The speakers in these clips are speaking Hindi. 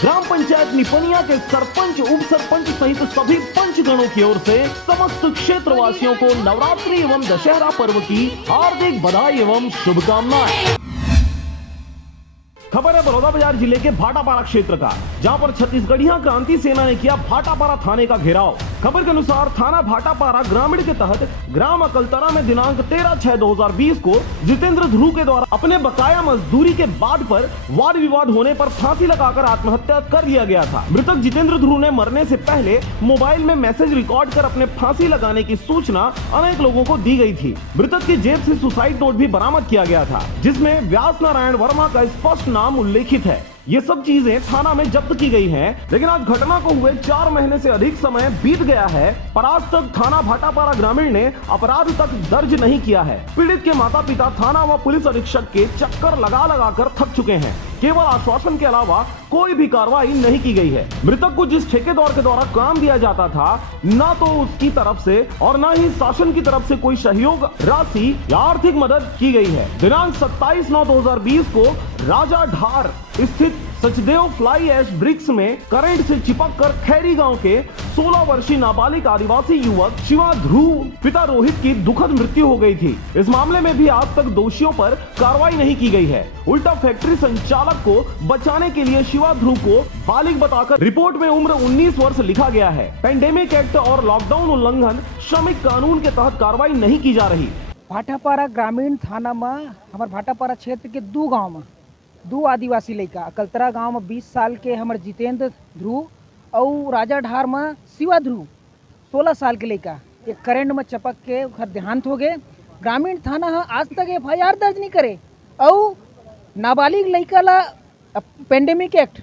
ग्राम पंचायत निपनिया के सरपंच, उप सरपंच सहित सभी पंचगणों की ओर से समस्त क्षेत्रवासियों को नवरात्रि एवं दशहरा पर्व की हार्दिक बधाई एवं शुभकामनाएं। खबर है बलौदा बाजार जिले के भाटापारा क्षेत्र का, जहां पर छत्तीसगढ़िया क्रांति सेना ने किया भाटापारा थाने का घेराव। खबर के अनुसार थाना भाटापारा ग्रामीण के तहत ग्राम अकलतरा में दिनांक 13/6/2020 को जितेंद्र ध्रुव के द्वारा अपने बकाया मजदूरी के बाद पर वाद विवाद होने पर फांसी लगाकर आत्महत्या कर लिया गया था। मृतक जितेंद्र ध्रुव ने मरने से पहले मोबाइल में मैसेज रिकॉर्ड कर अपने फांसी लगाने की सूचना अनेक लोगों को दी गई थी। मृतक की जेब से सुसाइड नोट भी बरामद किया गया था, जिसमें व्यास नारायण वर्मा का स्पष्ट नाम उल्लेखित है। ये सब चीजें थाना में जब्त की गई हैं, लेकिन आज घटना को हुए 4 महीने से अधिक समय बीत गया है, पर आज तक थाना भाटापारा ग्रामीण ने अपराध तक दर्ज नहीं किया है। पीड़ित के माता पिता थाना व पुलिस अधीक्षक के चक्कर लगा लगा कर थक चुके हैं। केवल आश्वासन के अलावा कोई भी कार्रवाई नहीं की गई है। मृतक को जिस ठेकेदार के द्वारा काम दिया जाता था, न तो उसकी तरफ से और न ही शासन की तरफ से कोई सहयोग राशि या आर्थिक मदद की गई है। दिनांक 27/9/2020 को राजा ढार स्थित सचदेव फ्लाई ऐश ब्रिक्स में करंट से चिपक कर खैरी गांव के 16 वर्षीय नाबालिग आदिवासी युवक शिवा ध्रुव पिता रोहित की दुखद मृत्यु हो गई थी। इस मामले में भी आज तक दोषियों पर कार्रवाई नहीं की गई है। उल्टा फैक्ट्री संचालक को बचाने के लिए शिवा ध्रुव को बालिग बताकर रिपोर्ट में उम्र 19 वर्ष लिखा गया है। पेंडेमिक एक्ट और लॉकडाउन उल्लंघन श्रमिक कानून के तहत कार्रवाई नहीं की जा रही। भाटापारा ग्रामीण थाना में हमारे भाटापारा क्षेत्र के 2 गांव में 2 आदिवासी लड़का, अकलतरा गांव में 20 साल के हमारे जितेंद्र ध्रुव और राजा ढार में शिवा ध्रुव 16 साल के लड़का एक करंट में चपक के घर देहांत हो गए। ग्रामीण थाना आज तक FIR दर्ज नहीं करे और नाबालिग लड़का ला पेंडेमिक एक्ट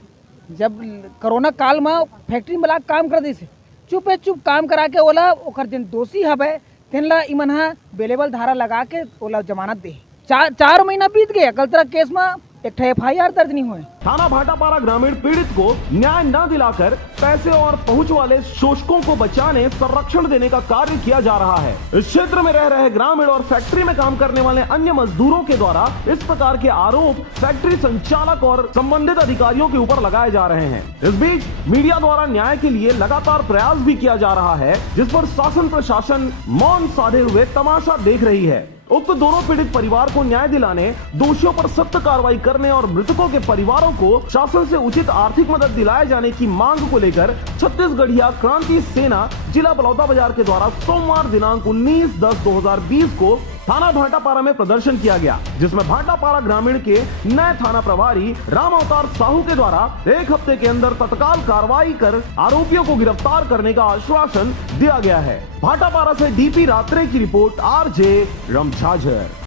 जब कोरोना काल में फैक्ट्री में काम कर दी से चुपे चुप काम करा के ओला ओकर जिन दोषी हवे तेनला इमन बेलेबल धारा लगा के ओला जमानत दे। 4 महीना बीत गए, अकलतरा केस में एक FIR दर्ज नहीं हुए। थाना भाटापारा ग्रामीण पीड़ित को न्याय न दिलाकर पैसे और पहुंच वाले शोषकों को बचाने, संरक्षण देने का कार्य किया जा रहा है। इस क्षेत्र में रह रहे ग्रामीण और फैक्ट्री में काम करने वाले अन्य मजदूरों के द्वारा इस प्रकार के आरोप फैक्ट्री संचालक और संबंधित अधिकारियों के ऊपर लगाए जा रहे हैं। इस बीच मीडिया द्वारा न्याय के लिए लगातार प्रयास भी किया जा रहा है, जिस पर शासन प्रशासन मौन साधे हुए तमाशा देख रही है। उक्त दोनों पीड़ित परिवार को न्याय दिलाने, दोषियों पर सख्त कार्रवाई करने और मृतकों के परिवारों को शासन से उचित आर्थिक मदद दिलाए जाने की मांग को लेकर छत्तीसगढ़िया क्रांति सेना जिला बलौदा बाजार के द्वारा सोमवार दिनांक 19/10/2020 को थाना भाटापारा में प्रदर्शन किया गया, जिसमें भाटापारा ग्रामीण के नए थाना प्रभारी राम अवतार साहू के द्वारा 1 हफ्ते के अंदर तत्काल कार्रवाई कर आरोपियों को गिरफ्तार करने का आश्वासन दिया गया है। भाटापारा से DP रात्रे की रिपोर्ट, RJ रमझाझर।